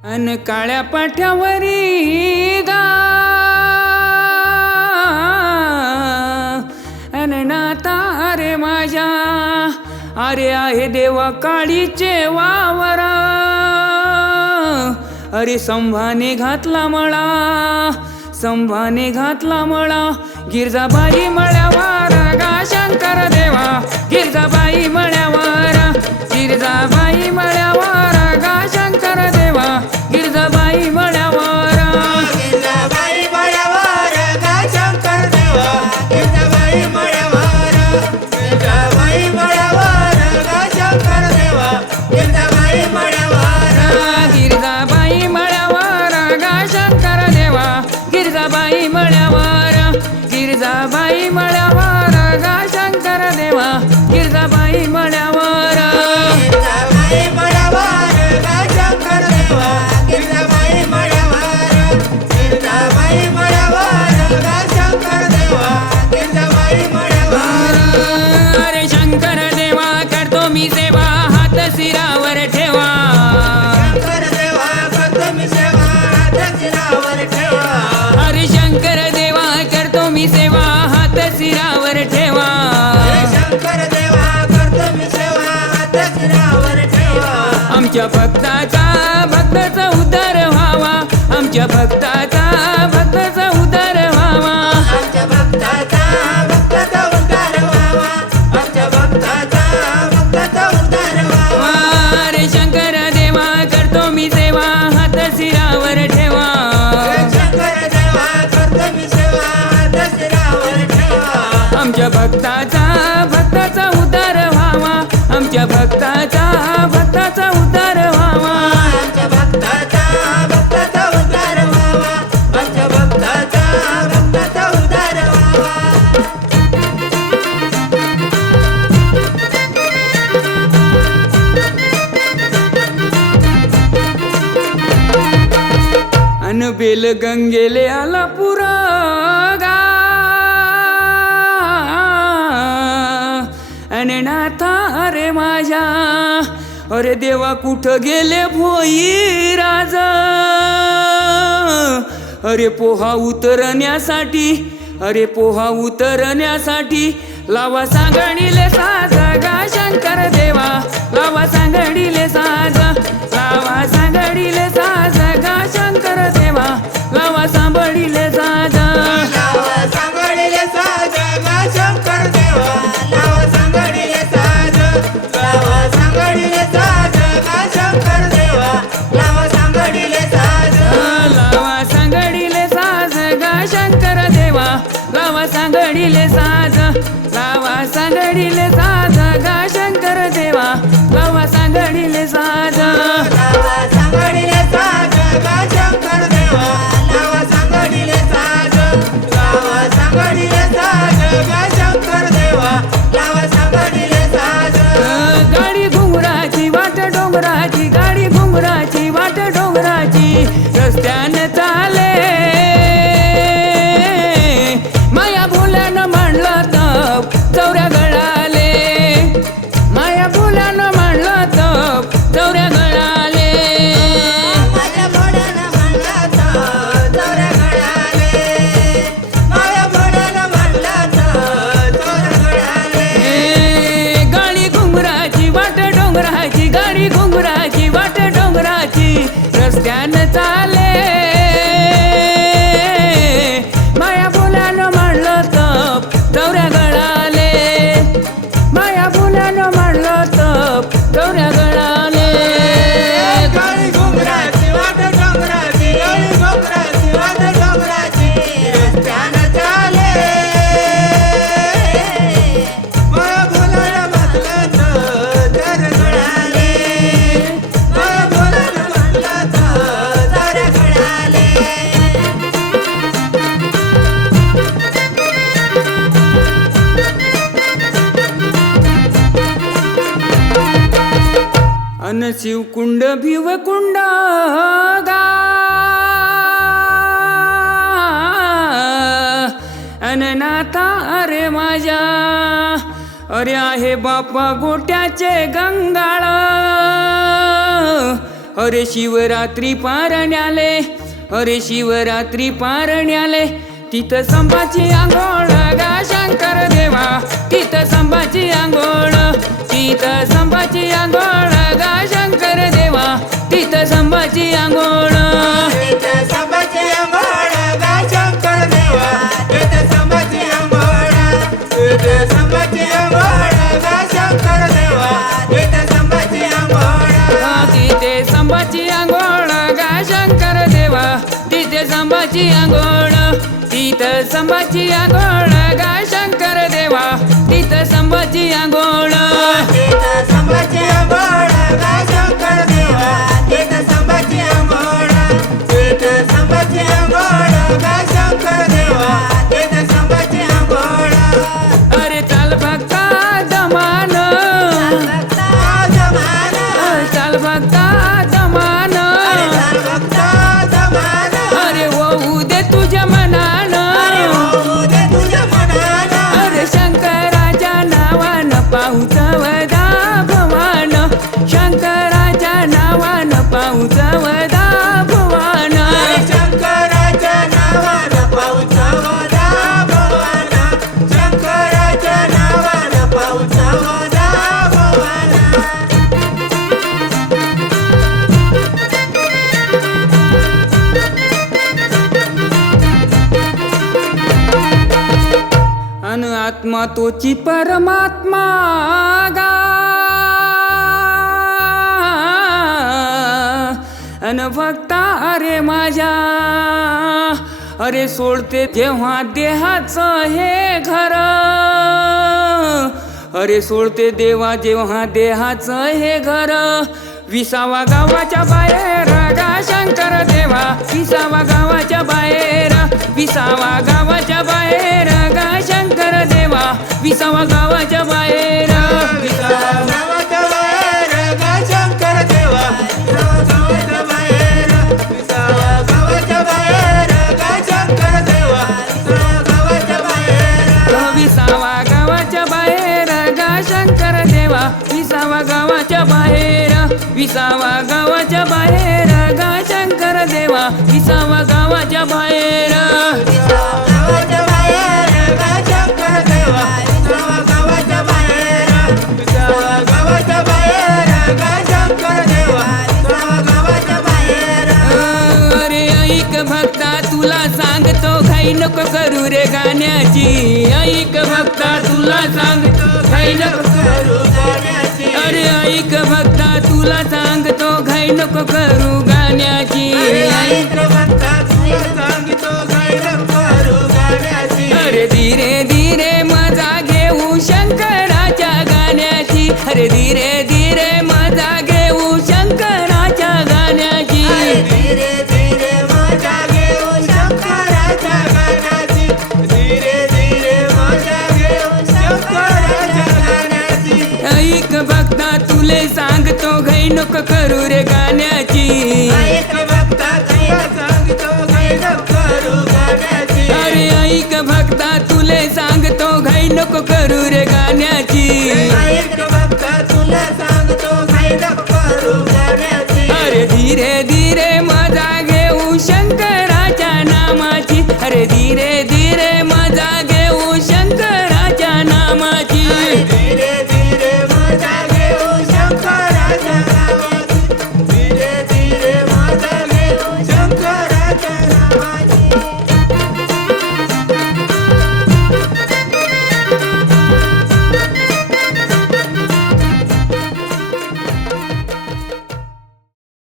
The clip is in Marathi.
अन काळ्या पाठ्यावरी गा. अन नाता अरे माझ्या अरे आहे देवा काळीचे वावरा. अरे संभाने घातला मळा संभाने घातला मळा. गिरजाबाई मळ्यावारा गा शंकर देवा गिरजाबाई मळ्यावारा गिरजाबाई मळ्यावारा शंकर देवा गिरजाबाई आमच्या भक्ताचा भक्ताचा उद्धार व्हावा. आमच्या भक्ताचा भक्ताचा उद्धार व्हावा. आमच्या भक्ताचा भक्ताचा उद्धार व्हावा. आमच्या भक्ताचा भक्ताचा उद्धार व्हावा. अरे शंकर देवा करतो मी सेवा. हात शिरावर ठेवा. शंकर देवा करतो मी सेवा. दक्षिणावर ठेवा. आमच्या भक्ताचा बेल गंगेले आला पुरा गा नाथा अरे माझ्या अरे देवा कुठं गेले भोई राजा? अरे पोहा उतरण्यासाठी अरे पोहा उतरण्यासाठी लावा सांगणीले साजा गा शंकर देवा. लावा सांगणीले साजा लावा सांगणीले साजा. de it. अन शिवकुंड भिवकुंड गा अन अरे माझ्या अरे आहे बापा गोट्याचे गंगाळ। अरे शिवरात्री पारण्याले अरे शिवरात्री पारण्याले तिथं संभाची आंघोळ गा शंकर देवा तिथं संभाची आंघोळ तिथं संभाची आंघोळ संभाजी अंघोळ तिथे संभाची आंघोळ गा शंकर देवा. तिथे संभाची आंघोळ तिथं संभाची आंघोळ गा शंकर देवा. तिथं संभाची आंघोळ. इथं संभाजी अंघोळ गा शंकर देवा. तोची परमात्मा गा. अन भक्ता अरे माझ्या अरे सोडते जेव्हा देहाचं हे घर. अरे सोडते देवा जेव्हा देहाचं हे घर. विसावा गावाच्या बाहेर गा शंकर देवा. विसावा गावाच्या बाहेर विसावा गावाच्या बाहेर गा विसावा गावाच्या बाहेर. गावाच्या बाहेर गा शंकर देवा. गावाच्या बाहेर गावाच्या बाहेर गा शंकर देवा. गावाच्या बाहेर. विसावा गावाच्या बाहेर गा शंकर देवा. विसावा गावाच्या बाहेर विसावा गावाच्या बाहेर गा शंकर देवा. विसावा गावाच्या बाहेर. तुला सांगतो घाई नको करू रे गाण्याची. ऐक भक्ता तुला सांगतो घाई नको करू गाण्याची. अरे ऐक भक्ता तुला सांगतो घाई नको करू गाण्याची. ऐक भक्ता तुला तुले सांगतो घाई नको करू रे गाण्याची. अरे ऐक भक्ता तुले सांगतो घाई नको करू रे गाण्याची. अरे धीरे धीरे